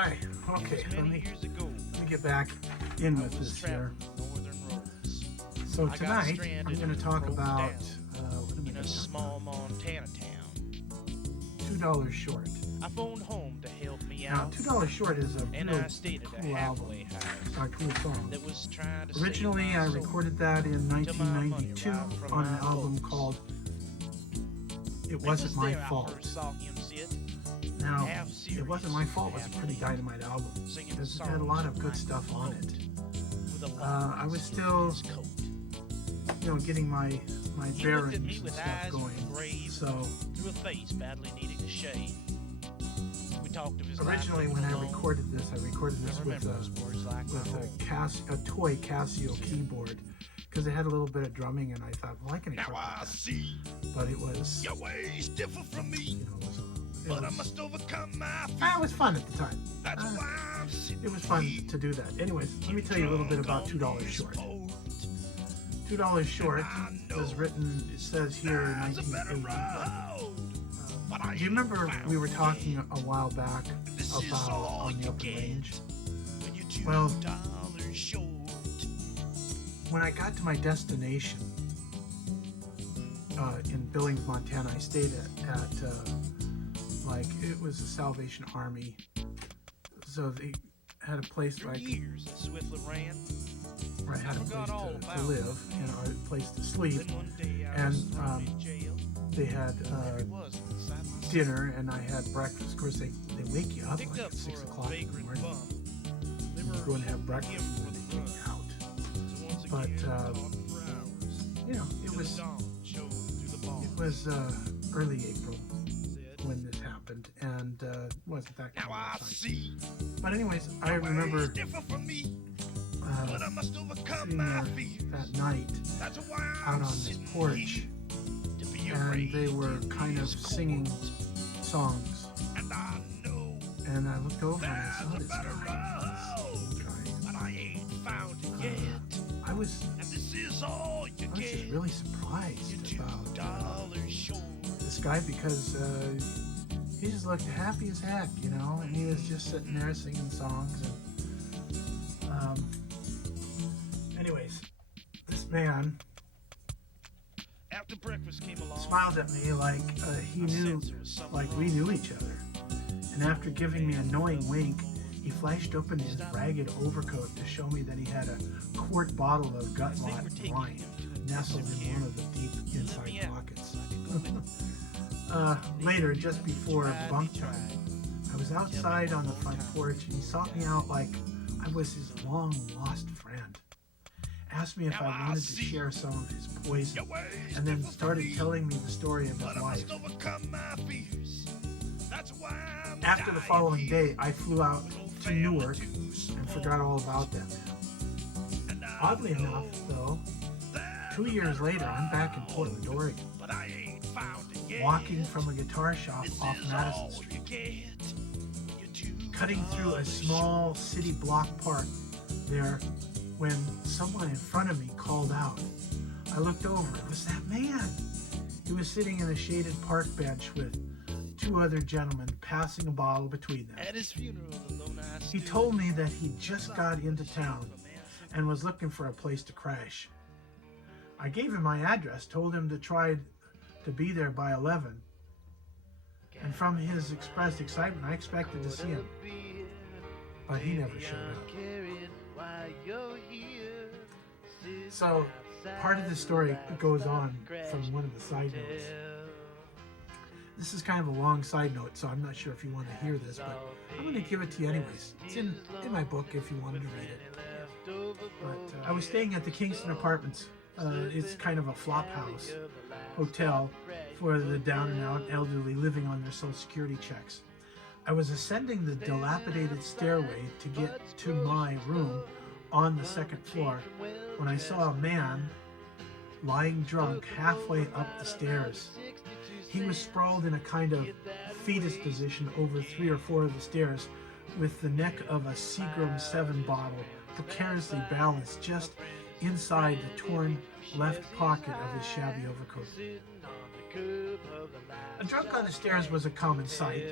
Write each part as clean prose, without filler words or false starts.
right. Okay, let me get back in with this here. So tonight I'm going to talk about what am I in a small Montana town. $2 Short. I phoned home to help me Now, out, $2 Short is a and real I stayed at a cool album, halfway house cool song. that was trying to Originally, save my I soul recorded that in till my money 1992 arrived from on an my album folks. called It It Wasn't was My there I Fault. first saw him sit, Now, half It serious, Wasn't My Fault was a half pretty playful, dynamite album. singing It had a lot of good songs stuff on it. with a I was still, his coat. getting my He looked at bearings me and with stuff eyes going. grave So through a face badly needing a shave. We talked of his originally, life when I alone. recorded this I with remember those words like my own. a toy Casio keyboard, because it had a little bit of drumming, and I thought, well, I can Now incorporate I that. see But it was, your ways differ from me, it but I was, must overcome my fear. it was fun at the time. That's why I'm sitting It was fun here, to do that. Anyways, let me tell you a little bit about $2 Short. $2 Short was written, it says here, in There's a better 1980. road, but I Do you remember ain't we were found talking it. a while back This is about all on the you upper get range? when you're Well, $2 short. when I got to my destination in Billings, Montana, I stayed at it was a Salvation Army. So they had a place Through where years that swiftly ran. I had a Forgot all place to about live, a place to sleep. Then one day I And was thrown in jail. they had There he was inside my cell. dinner, and I had breakfast. Of course, they wake you up Picked like up at 6 for a o'clock in the vagrant morning. bum. They You were go and have holding breakfast, him and for then the they take run. you out. So once But, again, I talked for hours. It Till was the dawn showed through the bars. it was early April Said, when this happened, and wasn't that Now kind I of see But anyways, I your ways remember differ from me, but I must overcome sitting my there fears. that night That's why out I'm on this sitting porch, here, to be and afraid they were to kind be of as singing cold. songs, And I know and I looked over and I saw there's a this better guy. This road, guy. but I ain't found it yet. I was And this is all you just get. really surprised You're about $2 short. this guy because he just looked happy as heck, and he was just sitting there singing songs. And anyways, this man after breakfast came along, smiled at me like he I knew, sensed there was something like we wrong. knew each other. And after giving me a knowing wink, he flashed open his ragged overcoat to show me that he had a quart bottle of gut As they rot were taking wine him to the nestled intensive in care, one of the deep he let inside me out pockets. so I could go in. Later, just before Tried, bunk they time, tried. I was outside on the front porch, and he sought me out like I was his long-lost friend. Asked me if Now I I wanted to see share some of his poison, Your ways and then differ from started me, telling me the story of but his I life. must overcome my fears. That's why I'm After the dying following here. day, I flew out to Newark and forgot all about that man. And I Oddly know enough, though, there's 2 years later, I'm back in Portland, Oregon, but I ain't found it yet. walking from a guitar shop This off is Madison all Street, you get. You're cutting through a $2 small city block park there when someone in front of me called out. I looked over. It was that man. He was sitting in a shaded park bench with two other gentlemen, passing a bottle between them. At his funeral, alone I He stood. told me that he just got into town and was looking for a place to crash. I gave him my address, told him to try to be there by 11. And from his expressed excitement, I expected to see him. But he never showed up. So, part of the story goes on from one of the side notes. This is kind of a long side note, so I'm not sure if you want to hear this, but I'm going to give it to you anyways. It's in my book if you wanted to read it. But I was staying at the Kingston Apartments. It's kind of a flop house hotel for the down and out elderly living on their Social Security checks. I was ascending the dilapidated stairway to get to my room on the second floor when I saw a man lying drunk halfway up the stairs. He was sprawled in a kind of fetus position over 3 or 4 of the stairs, with the neck of a Seagram 7 bottle precariously balanced just inside the torn left pocket of his shabby overcoat. A drunk on the stairs was a common sight,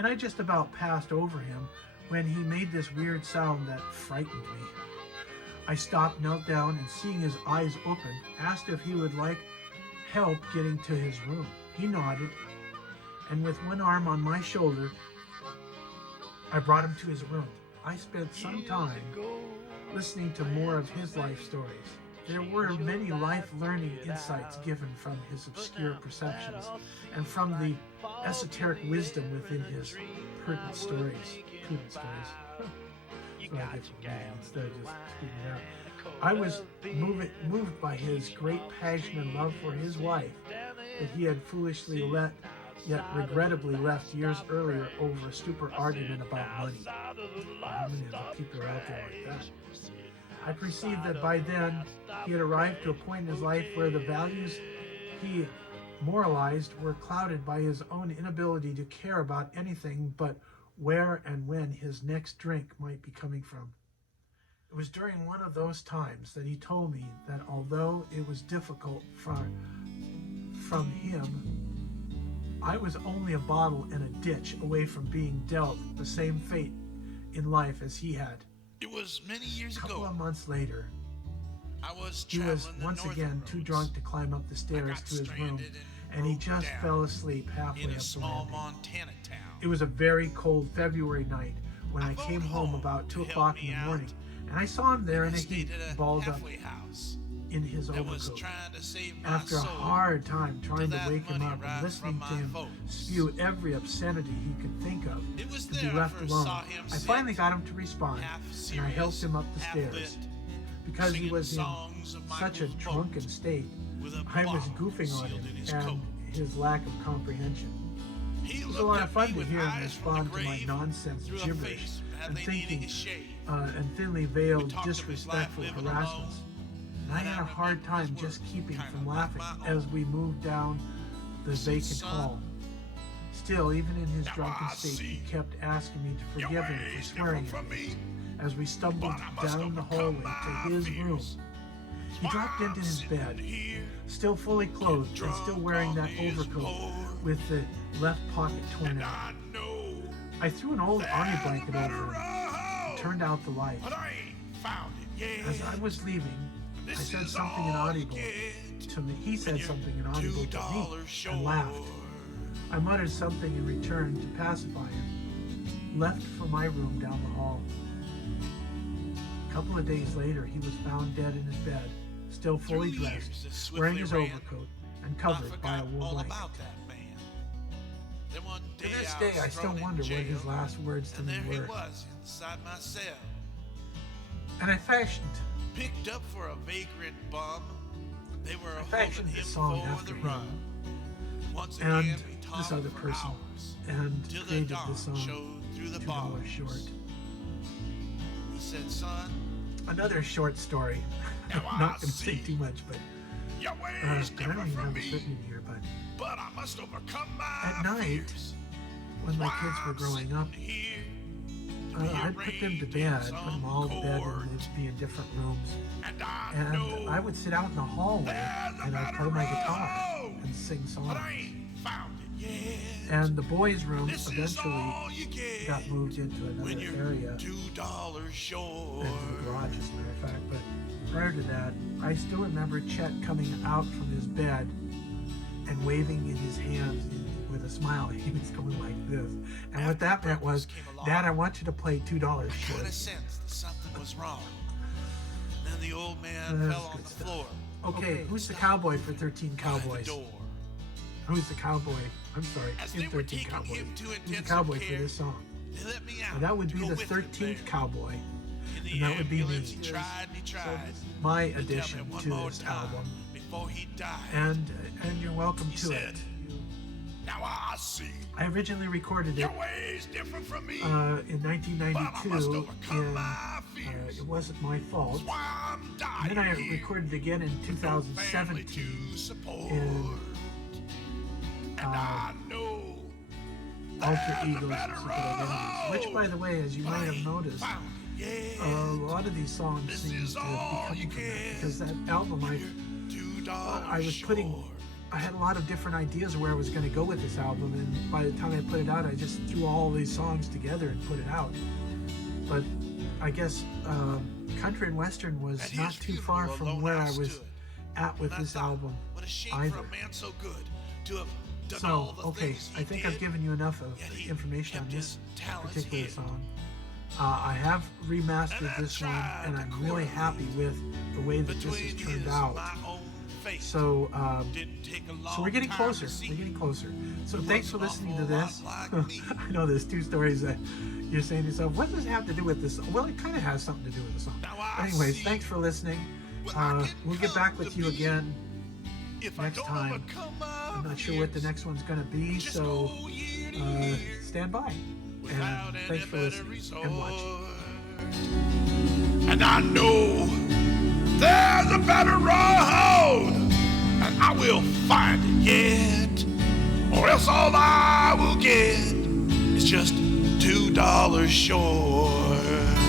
and I just about passed over him when he made this weird sound that frightened me. I stopped, knelt down, and seeing his eyes open, asked if he would like help getting to his room. He nodded, and with one arm on my shoulder, I brought him to his room. I spent some time listening to more of his life stories. There were many life-learning insights given from his obscure perceptions and from the esoteric wisdom within his pertinent stories. So I get from reading instead of just speaking it out. I was moved by his great passion and love for his wife that he had foolishly yet regrettably left years earlier over a stupid argument about money. How many of the people are out there like that? I perceived that by then he had arrived to a point in his life where the values he moralized were clouded by his own inability to care about anything but where and when his next drink might be coming from. It was during one of those times that he told me that although it was difficult from him, I was only a bottle and a ditch away from being dealt the same fate in life as he had. It was many years A couple ago. of months later, I was he was traveling the once northern again too roads. drunk to climb up the I stairs got to his room, stranded and he broke just down fell asleep halfway in up a the small landing. Montana town. It was a very cold February night when I phoned came home about to 2 help o'clock in me the out, morning, and I saw him there in I a stayed heap, at a balled up halfway house in his that was overcoat. trying to save my After a soul hard time trying to that wake him money up right and listening from to my him folks. spew every obscenity he could think of It was to be there I left first alone, saw him I sit, finally got him to respond, half and I helped serious, him up the half stairs. lit, Because he singing was in songs of such a Michael's drunken boat state, with a I was bottle goofing on sealed him in his and coat. his lack of comprehension. He It was a looked lot at of fun me to with hear him eyes from the respond to my grave nonsense through a gibberish face and badly needing thinking a shave. and thinly We veiled talked of his life disrespectful living harassments. alone, And I had a hard time remember his just words, keeping kinda from like laughing my own. as we moved down the vacant Son, hall. Still, even in his now drunken I state, he see kept asking me to your forgive him for ways swearing different at from me me, as we stumbled but I must down the overcome hallway my to his fears. room. He dropped into his bed, still fully clothed and still wearing that overcoat with the left pocket torn out. I know I threw an old army blanket better over him road, and turned out the light. but I ain't found it yet. As I was leaving, I This said is something all you inaudible get to me. He said when something you're inaudible to me $2 short. and laughed. I muttered something in return to pacify him, left for my room down the hall. A couple of days later, he was found dead in his bed, still fully Through dressed, years that swiftly wearing his ran, overcoat and I covered by a forgot wool all blanket. about that man. Then one To day this I day, was I still thrown in wonder what jail, his last words to and me there he were. was inside my cell, And I fashioned picked up for a vagrant bum. They were I holding fashioned him this song for after the him. run. Once and again, we this talked other for person hours, and till the created dawn this song, showed through the $2 bars. short. He said, "Son, Another short story. Now I'm I not going to say see. too much, but your I ways don't different even from have this me, written in here. But but I must overcome my at night, fears. when my Why kids were I'm growing up, sitting here, I'd put them to bed, put them all to bed, and they'd be in different rooms. and I And know I would sit out in the hallway there's a and I'd play better my guitar road, and sing songs. but I ain't found it yet. And the boys' room This is eventually all you get got moved into when another you're area, $2 short. into the garage, as a matter of fact. But prior to that, I still remember Chet coming out from his bed and waving in his hands with a smile. He was going like this. And what that meant was, Dad, I want you to play $2 I kind short. of sensed that something was wrong. Then the old man That's fell on good the stuff. floor. Okay, who's the cowboy for 13 by the Cowboys? door. Who's the cowboy? I'm sorry, As in they were 13 taking Cowboys. him to Who's the intensive cowboy for care, this song? They let me out. And that would to be go the with him 13th there. cowboy. In the and that would be ambulance, me. he tried and he tried. My to tell me addition one to more this time album. before he died. And you're welcome He to said, it. now I see I originally recorded it your ways different from me. in but I must 1992. overcome my fears. It wasn't my fault. That's why I'm dying And then I here. recorded it again in With no family 2017 to support. in And I know Alter there's a Egos better and Secret Identities. Which, by the way, as you but might I have ain't noticed, found it yet. a lot of these songs This seem is to be all coming you from that. get Because that album, $2 I was putting short. I had a lot of different ideas where I was going to go with this album, and by the time I put it out, I just threw all these songs together and put it out. But I guess country and western was not too far from where I was at with this album either. So, okay, I think I've given you enough of information on this particular song. I have remastered this one, and I'm really happy with the way that this has turned out. So we're getting closer. We're getting closer. So thanks for listening to this. I know there's two stories that you're saying to yourself, what does it have to do with this? Well, it kind of has something to do with the song. But anyways, thanks for listening. We'll get back with you again next time. I'm not sure what the next one's going to be, so stand by. And thanks for listening and watching. And I know there's a better road, and I will find it yet, or else all I will get is just $2 short.